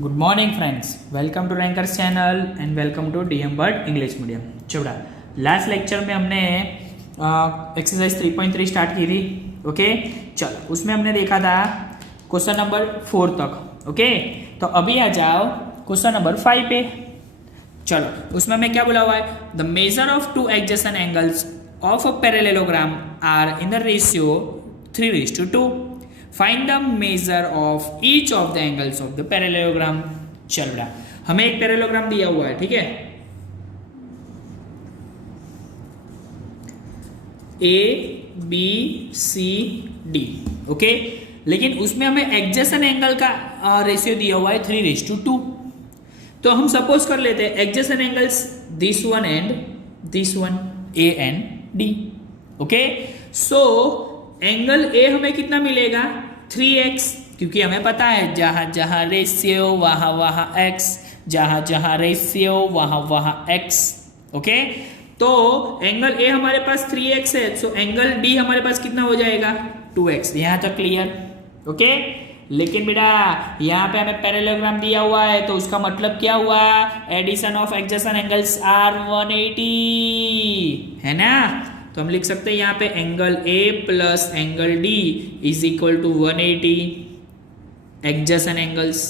Good morning friends, welcome to rankers channel and welcome to DM word English medium. चौड़ा last lecture में हमने exercise 3.3 start की थी। Okay, चलो उसमें हमने देखा था क्वेश्चन नंबर 4 तक। ओके, तो अभी आ जाओ क्वेश्चन नंबर 5 पे। चलो उसमें हमें क्या बोला हुआ है, the measure of two adjacent angles of a parallelogram are in the ratio 3:2। Find the measure of each of the angles of the parallelogram. चल रहा, हमें एक पैरेललोग्राम दिया हुआ है, ठीक है, A B C D. Okay, लेकिन उसमें हमें एडजेसेंट एंगल का रेशियो दिया हुआ है 3:2। तो हम सपोज कर लेते हैं adjacent angles this one and this one, A and D. Okay, so angle A हमें कितना मिलेगा 3x, क्योंकि हमें पता है जहां जहां रेशियो वहां वहां x, जहां जहां रेशियो वहां वहां x। ओके, तो एंगल ए हमारे पास 3x है, सो एंगल डी हमारे पास कितना हो जाएगा 2x। यहां तक क्लियर। ओके, लेकिन बेटा यहाँ पे हमें पैरेललोग्राम दिया हुआ है, तो उसका मतलब क्या हुआ, addition of adjacent angles are 180, है ना। तो हम लिख सकते हैं यहाँ पे angle A plus angle D is equal to 180 adjacent angles.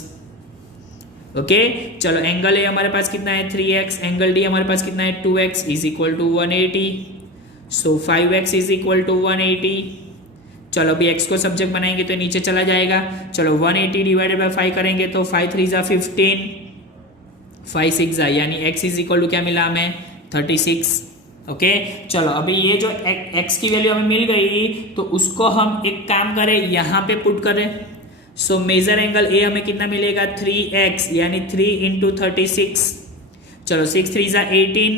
Okay, चलो एंगल ए हमारे पास कितना है 3x, एंगल डी हमारे पास कितना है 2x is equal to 180, so 5x is equal to 180। चलो अभी x को सब्जेक्ट बनाएंगे तो नीचे चला जाएगा। चलो 180 डिवाइडेड बाय 5 करेंगे तो 5 3 जा 15, 5 6 जा, यानी x इज इक्वल टू क्या मिला हमें 36। ओके, चलो अभी ये जो x की वैल्यू हमें मिल गई, तो उसको हम एक काम करें यहाँ पे पुट करें। सो मेजर एंगल ए हमें कितना मिलेगा 3x, यानी 3 इंटू 36। चलो 6 3 जा 18,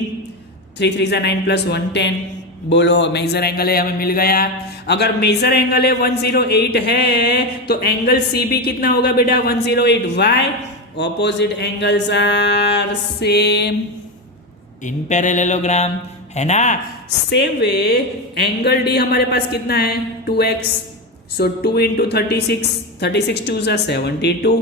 3 3 जा 9 प्लस 1 10। बोलो मेजर एंगल है हमें मिल गया। अगर मेजर एंगल है 108 है, तो एंगल सी बी कितना होगा बेटा 108। Why, opposite angles are same in parallelogram, है ना। सेम वे एंगल डी हमारे पास कितना है 2x, सो 2 इंटू 36, 36 2 जा 72।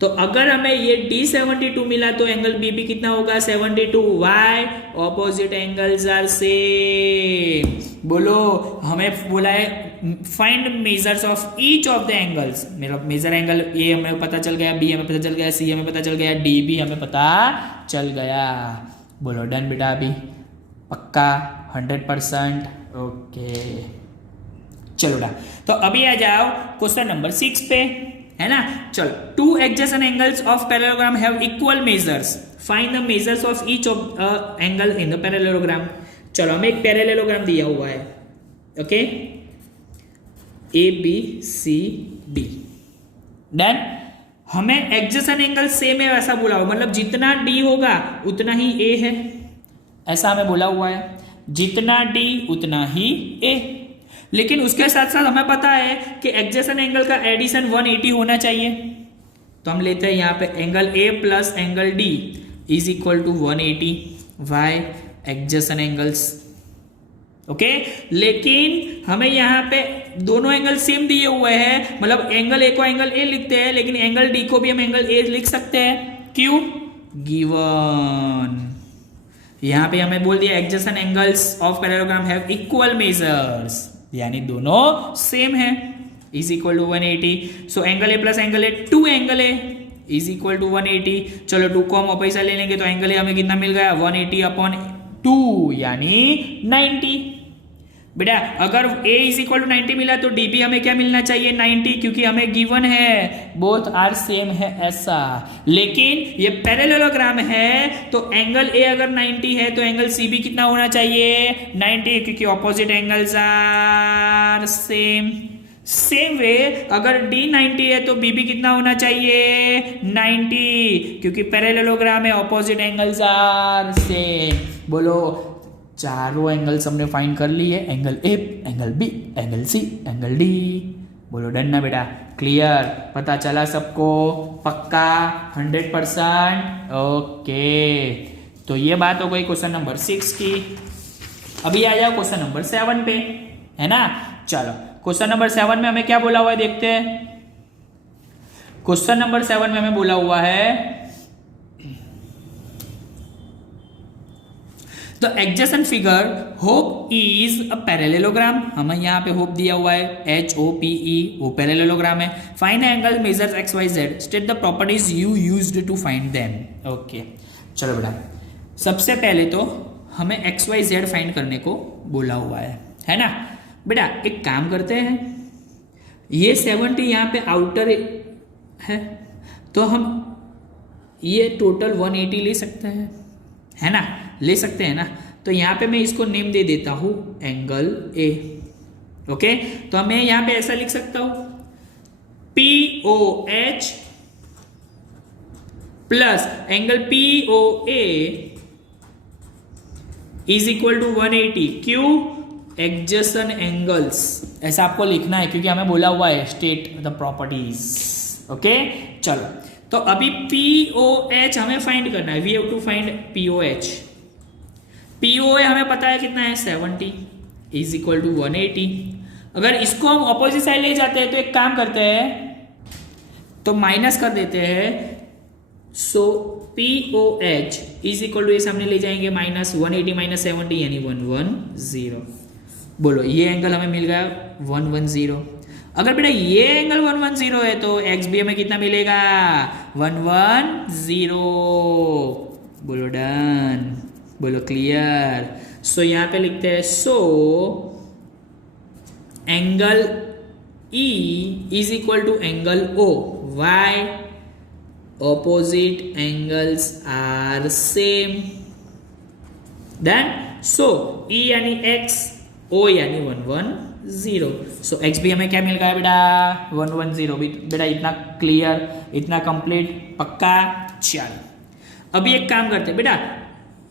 तो अगर हमें ये D 72 मिला तो एंगल बी भी कितना होगा 72। Why, opposite angles are same. बोलो हमें बोला है find measures of each of the angles. मेरा मेजर एंगल ए हमें पता चल गया, बी हमें पता चल गया, सी हमें पता चल गया, डी भी हमें पता चल गया। बोलो डन बेटा, अभी पक्का 100%। ओके, चलो डा, तो अभी आ जाओ क्वेश्चन नंबर 6 पे, है ना। चलो two adjacent angles of parallelogram have equal measures, find the measures of each of angle in the parallelogram. चलो हमें एक पैरेललोग्राम दिया हुआ है, okay, A B C D. Done, हमें एडजेसेंट एंगल सेम है वैसा बोला हुआ, मतलब जितना डी होगा उतना ही ए है, ऐसा हमें बोला हुआ है, जितना डी उतना ही ए। लेकिन उसके साथ साथ हमें पता है कि एडजेसेंट एंगल का एडिशन 180 होना चाहिए, तो हम लेते हैं यहाँ पे angle A plus angle D is equal to 180। Why, adjacent angles. Okay, लेकिन हमें यहाँ पे दोनों एंगल सेम दिए हुए हैं, मतलब एंगल ए को एंगल ए लिखते हैं, लेकिन एंगल डी को भी हम एंगल ए लिख सकते हैं। क्यों, गिवन यहाँ पे हमें बोल दिया adjacent angles of parallelogram have equal measures, यानी दोनों सेम है, is equal to 180। So angle A plus angle A, 2 angle A is equal to 180। चलो 2 को हम पैसा ले लेंगे तो एंगल ए हमें कितना मिल गया 180 अपॉन 2, यानी 90। बेटा अगर a इज इक्वल टू 90 मिला तो d भी हमें क्या मिलना चाहिए 90, क्योंकि हमें गिवन है बोथ आर सेम है ऐसा। लेकिन ये पैरेललोग्राम है, तो एंगल a अगर 90 है तो एंगल c भी कितना होना चाहिए 90, क्योंकि opposite angles are same. Same way अगर d 90 है तो b भी कितना होना चाहिए 90, क्योंकि पैरेललोग्राम है, ऑपोजिट एंगल्स आर सेम। बोलो चारों एंगल्स हमने फाइंड कर लिए, angle A, angle B, angle C, angle D. बोलो डन ना बेटा, क्लियर, पता चला सबको, पक्का 100%। ओके, तो ये बात हो गई क्वेश्चन नंबर 6 की। अभी आ जाओ क्वेश्चन नंबर 7 पे, है ना। चलो क्वेश्चन नंबर 7 में हमें क्या बोला हुआ है देखते हैं। क्वेश्चन नंबर 7 में हमें बोला हुआ है तो adjacent figure hope is a parallelogram. हमें यहाँ पे होप दिया हुआ है HOPE, वो पैरेललोग्राम है। Find the angle measures XYZ, state the properties you used to find them. Okay चलो बेटा, सबसे पहले तो हमें XYZ फाइंड करने को बोला हुआ है ना बेटा। एक काम करते हैं, ये 70 यहाँ पे आउटर है तो हम ये टोटल 180 ले सकते हैं, है ना, ले सकते हैं ना। तो यहाँ पे मैं इसको नेम दे देता हूं एंगल ए। ओके, तो मैं यहाँ पे ऐसा लिख सकता हूं POH plus angle POA is equal to 180। क्यों? एडजेसेंट एंगल्स, ऐसा आपको लिखना है क्योंकि हमें बोला हुआ है स्टेट द प्रॉपर्टीज। ओके चलो, तो अभी POH हमें फाइंड करना है, we have to find POH। POA हमें पता है कितना है 70 इज इक्वल टू 180। अगर इसको हम ऑपोजिट साइड ले जाते हैं तो एक काम करते हैं, तो माइनस कर देते हैं। सो POH इज इक्वल टू ये सामने ले जाएंगे माइनस 180 माइनस 70 यानी 110। बोलो ये एंगल हमें मिल गया 110। अगर बेटा ये एंगल 110 है तो एक्स भी हमें कितना मिलेगा 110। बोलो डन, बोलो क्लियर। सो यहां पे लिखते हैं so angle E is equal to angle O। Why? Opposite angles are same. Then so E यानी x, O यानी 110। सो x भी हमें क्या मिल गया बेटा 110। बेटा इतना क्लियर, इतना कंप्लीट, पक्का। चलो अभी एक काम करते हैं बेटा,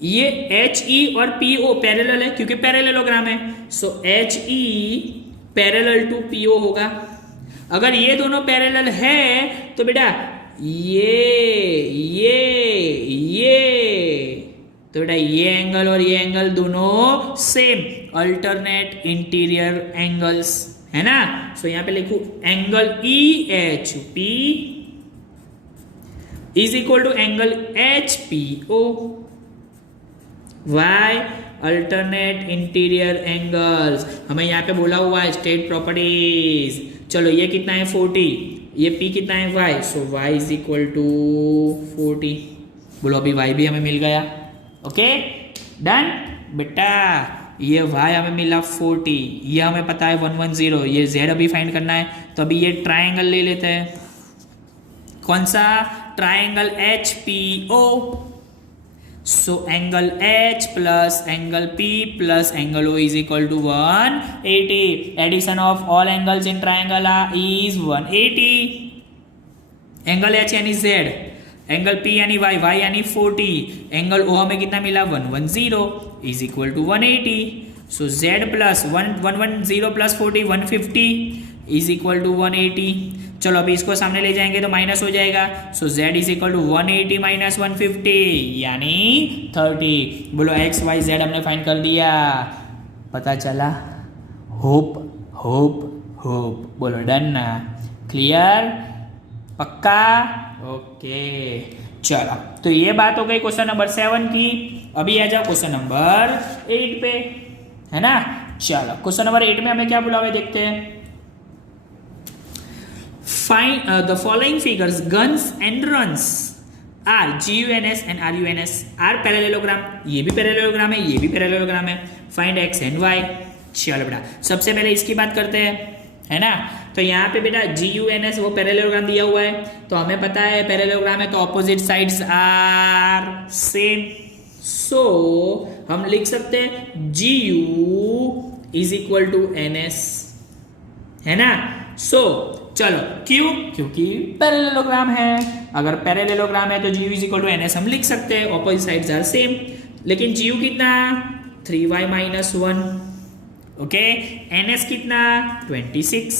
ये HE और PO पैरेलल है क्योंकि पैरेललोग्राम है। सो HE पैरेलल टू PO होगा। अगर ये दोनों पैरेलल है तो बेटा ये तो बेटा ये एंगल और ये एंगल दोनों सेम, अल्टरनेट इंटीरियर एंगल्स, है ना। सो यहां पे लिखू angle EHP is equal to angle HPO। Why? Alternate interior angles. हमें यहाँ पे बोला हुआ है स्टेट प्रॉपर्टीज। चलो ये कितना है 40, ये P कितना है y। So y is equal to 40। बोलो अभी y भी हमें मिल गया। ओके डन बेटा, ये y हमें मिला 40, ये हमें पता है 110, ये z अभी फाइंड करना है। तो अभी ये ट्राइंगल ले लेते हैं। कौन सा? Triangle HPO। So angle H plus angle P plus angle O is equal to 180। Addition of all angles in triangle is 180। Angle H यानी Z, एंगल P यानी Y, Y यानी 40, एंगल O हमें कितना मिला 110 is equal to 180। So Z plus 110 plus 40 150 is equal to 180। चलो अभी इसको सामने ले जाएंगे तो माइनस हो जाएगा। So Z is equal to 180 minus 150 यानी 30। बोलो x y z हमने फाइंड कर दिया, पता चला। होप होप होप, बोलो डन ना, क्लियर, पक्का। ओके चलो, तो ये बात हो गई क्वेश्चन नंबर 7 की। अभी आ जाओ क्वेश्चन नंबर 8 पे, है ना। चलो क्वेश्चन नंबर 8 में हमें क्या बोला हुआ देखते हैं। Find the following figures, guns and runs are GUNS and RUNS are parallelogram। ये भी पैरेललोग्राम है, ये भी पैरेललोग्राम है। Find x and y। चलो बेटा सबसे पहले इसकी बात करते हैं, है ना। तो यहाँ पे बेटा GUNS वो पैरेललोग्राम दिया हुआ है, तो हमें पता है पैरेललोग्राम है तो opposite sides are same. So हम लिख सकते हैं GU is equal to NS, है ना। सो चलो क्यों? क्योंकि पैरेललोग्राम है। अगर पैरेललोग्राम है तो GU is equal to NS हम लिख सकते हैं, ऑपोजिट साइड्स आर सेम। लेकिन GU कितना 3y माइनस 1, ओके। NS कितना 26।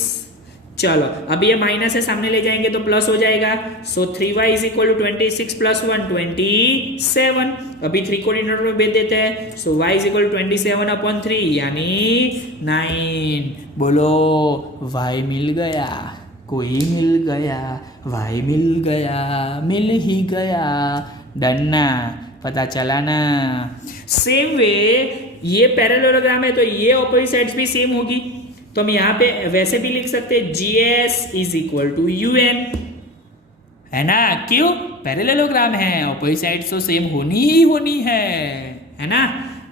चलो अभी ये माइनस है, सामने ले जाएंगे तो प्लस हो जाएगा। So 3y is equal to 26 plus 1 27। अभी 3 को डिनोमिनेटर में भेज देते हैं। So y is equal to 27 upon 3 यानी 9। बोलो y मिल गया, कोई मिल गया, वाई मिल ही गया, डन ना, पता चला ना। सेम वे ये पैरेललोग्राम है तो ये ऑपोजिट साइड्स भी सेम होगी, तो हम यहाँ पे वैसे भी लिख सकते हैं GS is equal to UN, है ना, क्यों, पैरेललोग्राम है, ऑपोजिट साइड्स तो सेम होनी ही होनी है ना।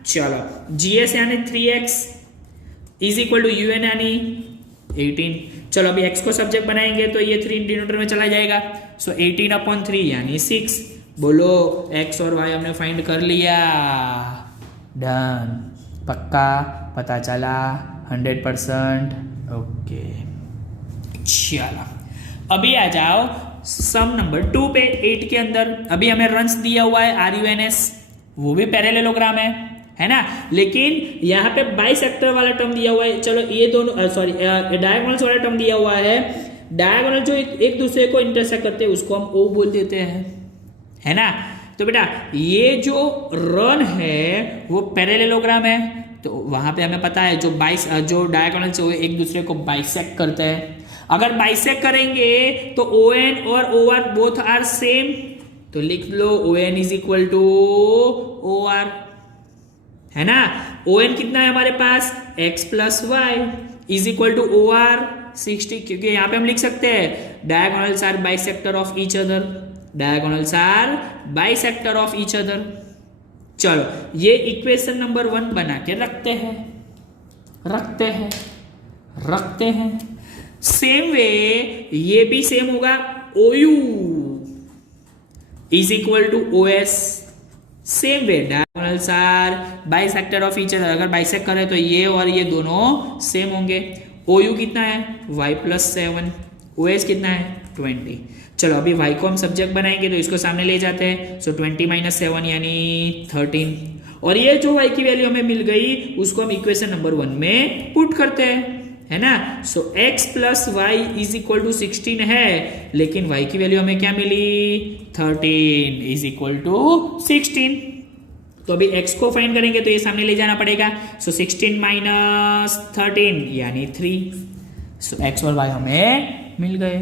चलो GS यानी 3x is equal to UN यानी 18। चलो अभी x को सब्जेक्ट बनाएंगे तो ये 3 डिनोमिनेटर में चला जाएगा, सो 18/3 यानी 6। बोलो x और y हमने फाइंड कर लिया, डन, पक्का, पता चला 100%। ओके चलो अभी आ जाओ सम नंबर 2 पे। 8 के अंदर अभी हमें रंस दिया हुआ है RUNS, वो भी पैरेललोग्राम है ना, लेकिन यहाँ पे बाइसेक्टर वाला टर्म दिया हुआ है। चलो ये दोनों सॉरी डायगोनल्स वाला टर्म दिया हुआ है, डायगोनल जो एक दूसरे को इंटरसेक्ट करते हैं उसको हम O बोल देते हैं, है ना। तो बेटा ये जो रन है वो पैरेललोग्राम है, तो वहां पे हमें पता है जो डायगोनल से एक दूसरे को बाइसेक्ट करते हैं। अगर बाइसेक्ट करेंगे तो ON और OR बोथ आर सेम, तो लिख लो ON is equal to OR, है ना। ON कितना है हमारे पास, x plus y is equal to OR 60, क्योंकि यहां पे हम लिख सकते हैं diagonals are bisector of each other, diagonals are bisector of each other. चलो ये इक्वेशन नंबर 1 बना के रखते हैं। सेम वे ये भी सेम होगा, OU is equal to OS, same way diagonals are bisector of each other, अगर बाइसेक्ट करें तो ये और ये दोनों सेम होंगे। OU कितना है y प्लस 7, OS कितना है 20। चलो अभी y को हम सब्जेक्ट बनाएंगे तो इसको सामने ले जाते हैं, सो 20 माइनस 7 यानी 13, और ये जो y की वैल्यू हमें मिल गई उसको हम इक्वेशन नंबर 1 में पुट करते हैं, है ना। So x plus y is equal to 16 है, लेकिन y की वैल्यू हमें क्या मिली 13 इज इक्वल टू 16। तो अभी x को फाइंड करेंगे तो ये सामने ले जाना पड़ेगा, सो 16 माइनस 13 यानी 3। सो x और y हमें मिल गए,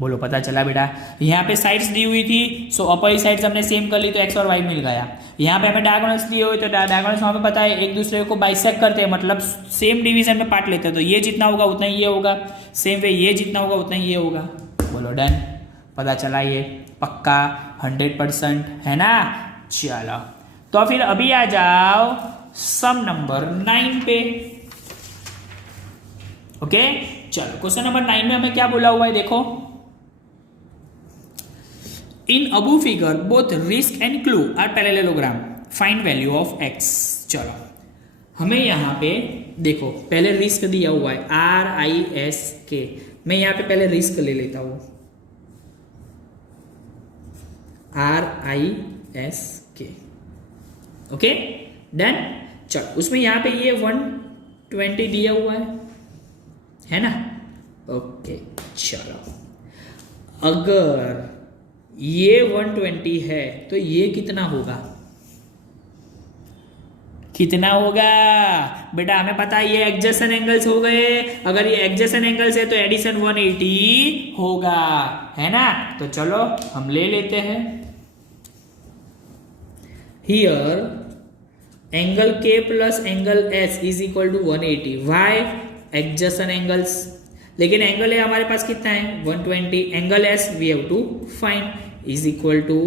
बोलो पता चला बेटा। यहाँ पे साइड्स दी हुई थी, सो अपोजिट साइड्स हमने सेम कर ली तो x और y मिल गया। यहाँ पे हमें डायगोनल्स दिए हुए तो डायगोनल्स वहाँ पे पता है एक दूसरे को बाइसेक्ट करते हैं, मतलब सेम डिवीजन में पार्ट लेते हैं, तो ये जितना होगा उतना ही ये होगा, सेम वे ये जितना होगा उतना ही ये होगा। बोलो डन, पता चला ये पक्का 100%, है ना। चलो तो फिर अभी आ जाओ सम नंबर 9 पे। ओके चलो क्वेश्चन नंबर 9 में हमें क्या बोला हुआ है, देखो, in above figure both risk and clue are parallelogram, find value of x। चलो हमें यहाँ पे देखो पहले रिस्क दिया हुआ है RISK, मैं यहाँ पे पहले रिस्क ले लेता हूं RISK, ओके डन। चलो उसमें यहाँ पे ये 120 दिया हुआ है ना। ओके चलो अगर ये 120 है तो ये कितना होगा बेटा, हमें पता है ये एडजेसेंट एंगल्स हो गए, अगर ये एडजेसेंट एंगल्स है तो एडिशन 180 होगा, है ना। तो चलो हम ले लेते हैं, here angle K plus angle S is equal to 180, why adjacent angles, लेकिन एंगल है हमारे पास कितना है 120, angle S we have to find is equal to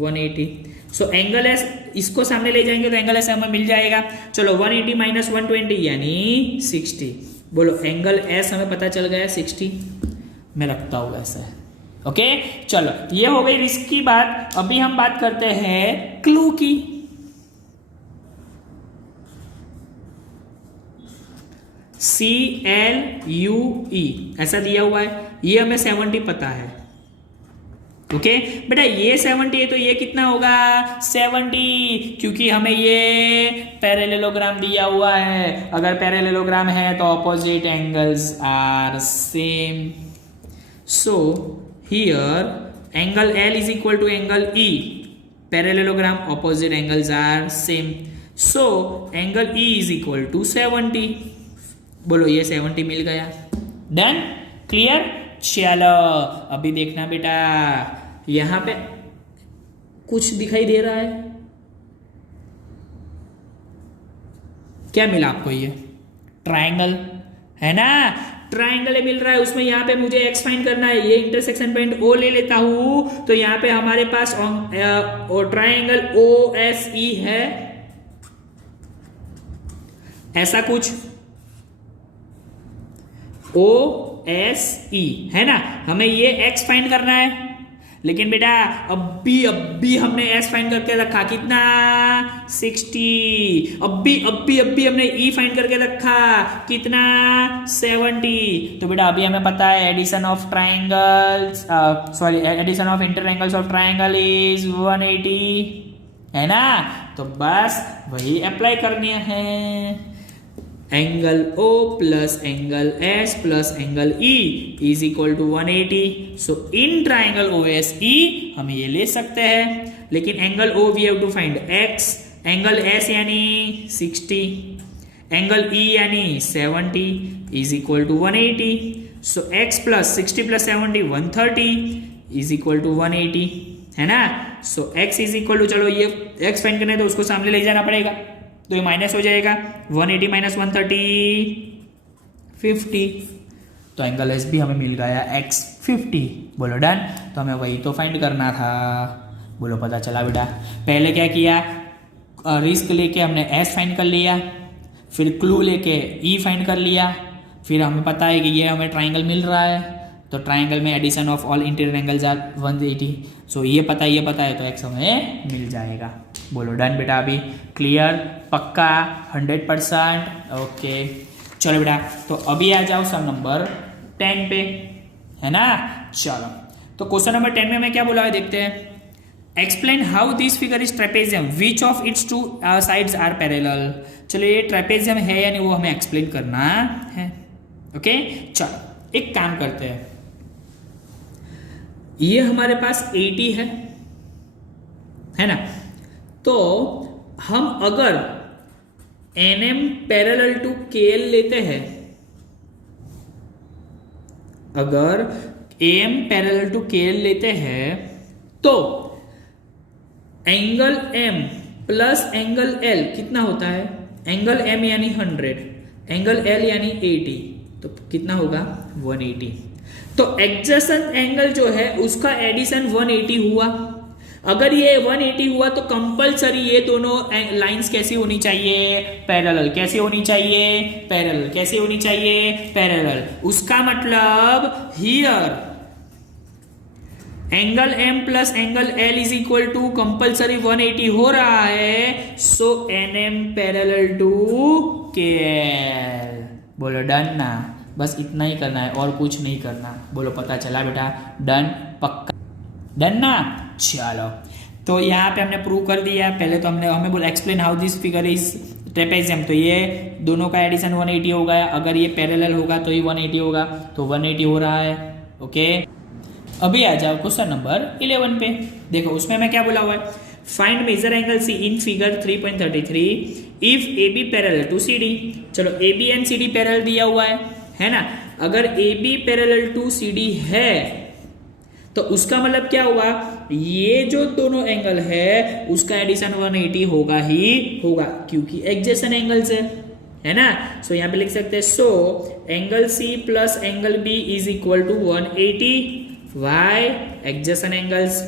180। So angle S इसको सामने ले जाएंगे तो एंगल S हमें मिल जाएगा। चलो 180 माइनस 120 यानी 60। बोलो एंगल S हमें पता चल गया 60, मैं रखता हूँ ऐसा। ओके चलो ये हो गई रिस्क की बात। अभी हम बात करते हैं क्लू की। CLUE ऐसा दिया हुआ है, ये हमें 70 पता है। ओके बेटा ये 70 है तो ये कितना होगा 70, क्योंकि हमें ये पैरेललोग्राम दिया हुआ है, अगर पैरेललोग्राम है तो opposite angles are same. So here angle L is equal to angle E, parallelogram opposite angles are same, so angle E is equal to 70। बोलो ये 70 मिल गया, डन, क्लियर। चलो अभी देखना बेटा, यहां पे कुछ दिखाई दे रहा है, क्या मिला आपको? ये ट्रायंगल है ना, ट्रायंगल मिल रहा है, उसमें यहाँ पे मुझे एक्स फाइंड करना है। ये इंटरसेक्शन पॉइंट ओ ले लेता हूं, तो यहाँ पे हमारे पास ट्रायंगल ओ एस ई है, ऐसा कुछ ओ एस ई है ना। हमें ये एक्स फाइंड करना है, लेकिन बेटा अभी हमने एस फाइंड करके रखा कितना 60, अभी हमने ई फाइंड करके रखा कितना 70। तो बेटा अभी हमें पता है addition of triangles addition of inter angles of triangle is 180 है ना। तो बस वही अप्लाई करनी है, angle O plus angle S plus angle E is equal to 180। So in triangle OSE हम ये ले सकते हैं, लेकिन angle O we have to find X, angle S यानी 60, एंगल E यानी 70 is equal to 180। So X plus 60 plus 70 130 is equal to 180 है ना। So X is equal to, चलो ये X फाइंड करना है तो उसको सामने ले जाना पड़ेगा, तो ये माइनस हो जाएगा 180 माइनस 130 50। तो एंगल एस भी हमें मिल गया x 50। बोलो डन। तो हमें वही तो फाइंड करना था। बोलो पता चला बेटा। पहले क्या किया, रिस्क लेके हमने s फाइंड कर लिया, फिर क्लू लेके e फाइंड कर लिया, फिर हमें पता है कि ये हमें ट्राइंगल मिल रहा है, तो ट्राइंगल में addition of all interior angles are 180। So ये पता है तो x हमें मिल जाएगा। बोलो डन बेटा। अभी क्लियर, पक्का 100%। ओके चलो बेटा, तो अभी आ जाओ सम नंबर 10 पे, है ना। चलो तो क्वेश्चन नंबर 10 में हमें क्या बोला है देखते हैं। Explain how this figure is trapezium which of its two sides are parallel. चलो ये ट्रेपेजियम है या नहीं वो हमें एक्सप्लेन करना है। ओके चलो एक काम करते हैं, ये हमारे पास 80 है ना। तो हम अगर NM पैरेलल टू KL लेते हैं, अगर AM पैरेलल टू KL लेते हैं, तो angle M plus angle L कितना होता है? एंगल M यानी 100, एंगल L यानी 80, तो कितना होगा 180। तो एडजेसेंट एंगल जो है उसका एडिशन 180 हुआ। अगर ये 180 हुआ तो कंपलसरी ये दोनों लाइंस कैसी होनी चाहिए? पैरेलल। कैसी होनी चाहिए? पैरेलल। कैसी होनी चाहिए? पैरेलल। उसका मतलब here angle M plus angle L is equal to compulsory 180 हो रहा है, so NM parallel to KL। बोलो डन ना, बस इतना ही करना है और कुछ नहीं करना। बोलो पता चला बेटा, डन, पक्का डन ना। चलो तो यहाँ पे हमने प्रूव कर दिया। पहले तो हमें बोला explain how this figure is trapezium, तो ये दोनों का एडिशन 180 होगा। अगर ये पैरेलल होगा तो ये 180 होगा, तो 180 हो रहा है। ओके अभी आ जाओ क्वेश्चन नंबर 11 पे। देखो उसमें हमें क्या बोला हुआ है, find measure angle C in figure 3.33 if AB parallel to CD। चलो AB एंड CD पैरेलल दिया हुआ है ना। अगर AB पैरेलल टू CD है तो उसका मतलब क्या हुआ, ये जो दोनों एंगल है उसका एडिशन 180 होगा ही होगा, क्योंकि एडजेसेंट एंगल्स है ना। सो यहाँ पे लिख सकते हैं, so angle C plus angle B is equal to 180। Why? Adjacent angles.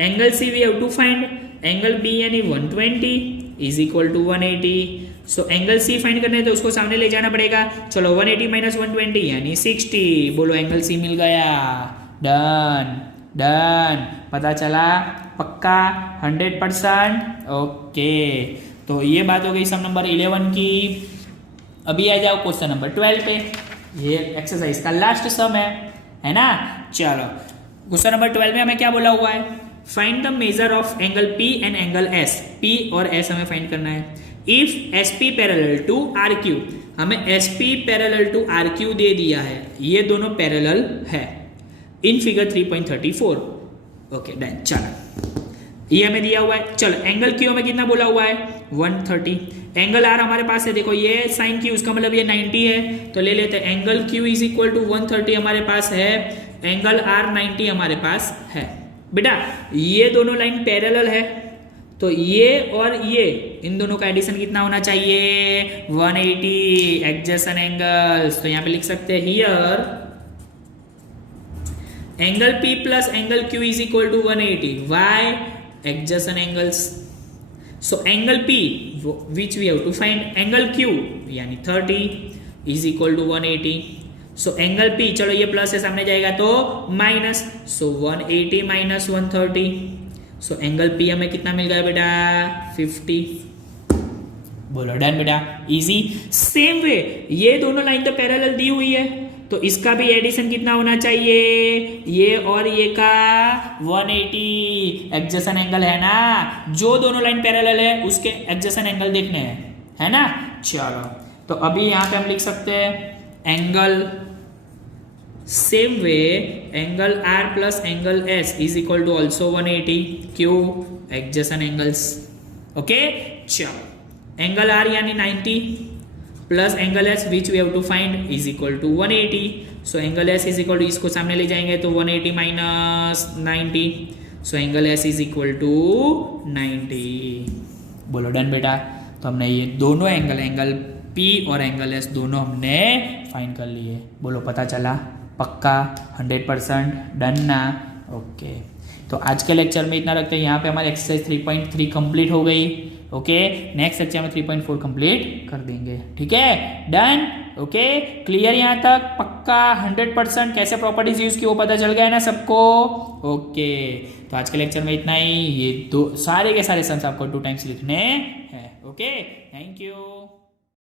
Angle C we have to find, angle B यानी 120 is equal to 180। So angle C find करने तो उसको सामने ले जाना पड़ेगा। चलो 180 माइनस 120 यानी 60। बोलो एंगल C मिल गया। डन डन, पता चला, पक्का 100%। ओके तो ये बात हो गई सम नंबर 11 की। अभी आ जाओ क्वेश्चन नंबर 12 पे। ये एक्सरसाइज का लास्ट सम है ना। चलो क्वेश्चन नंबर 12 में हमें क्या बोला हुआ है, find the measure of angle P and angle S। P और S हमें फाइंड करना है। If SP parallel to RQ, हमें SP पैरेलल टू RQ दे दिया है, ये दोनों पैरेलल है इन फिगर 3.34। Okay done. चलो ये हमें दिया हुआ है। चलो एंगल Q हमें कितना बोला हुआ है 130। एंगल R हमारे पास है, देखो ये साइन Q, उसका मतलब ये 90 है, तो ले लेते हैं angle Q is equal to 130 हमारे पास है। एंगल आर 90 हमारे पास है। बेटा ये दोनों लाइन पैरेलल है, तो ये और ये इन दोनों का एडिशन कितना होना चाहिए 180 एडजेसेंट एंगल्स। तो यहां पे लिख सकते हैं here angle P plus angle Q is equal to 180 why adjacent angles. So angle P which we have to find angle Q यानी 30 is equal to 180। So angle P, चलो ये प्लस है सामने जाएगा तो minus, so 180 minus 130। So angle P हमें कितना मिल गया बेटा 50। बोलो डन बेटा, इजी। सेम वे ये दोनों लाइन तो पैरेलल दी हुई है, तो इसका भी एडिशन कितना होना चाहिए, ये और ये का 180 एडजेसेंट एंगल है ना, जो दोनों लाइन पैरेलल है उसके एडजेसेंट एंगल देखने हैं, है ना। चलो तो अभी यहां पे हम लिख सकते हैं angle, same way angle R plus angle S is equal to also 180, क्यों एडजेसेंट एंगल्स। ओके चलो एंगल R यानी 90 plus angle S which we have to find is equal to 180। So angle S is equal to, इसको सामने ले जाएंगे तो 180 माइनस 90, so angle S is equal to 90। बोलो डन बेटा। तो हमने ये दोनों एंगल P और एंगल S दोनों हमने फाइंड कर लिए। बोलो पता चला, पक्का 100% डन ना। ओके तो आज के लेक्चर में इतना रखते हैं। यहाँ पे हमारी एक्सरसाइज 3.3 कंप्लीट हो गई। ओके नेक्स्ट लेक्चर में 3.4 कंप्लीट कर देंगे। ठीक है डन। ओके क्लियर यहाँ तक, पक्का 100%। कैसे प्रॉपर्टीज यूज की वो पता चल गया है ना सबको। ओके तो आज के लेक्चर में इतना ही। ये दो सारे के सारे सम्स आपको 2 टाइम्स लिखने हैं। Okay thank you.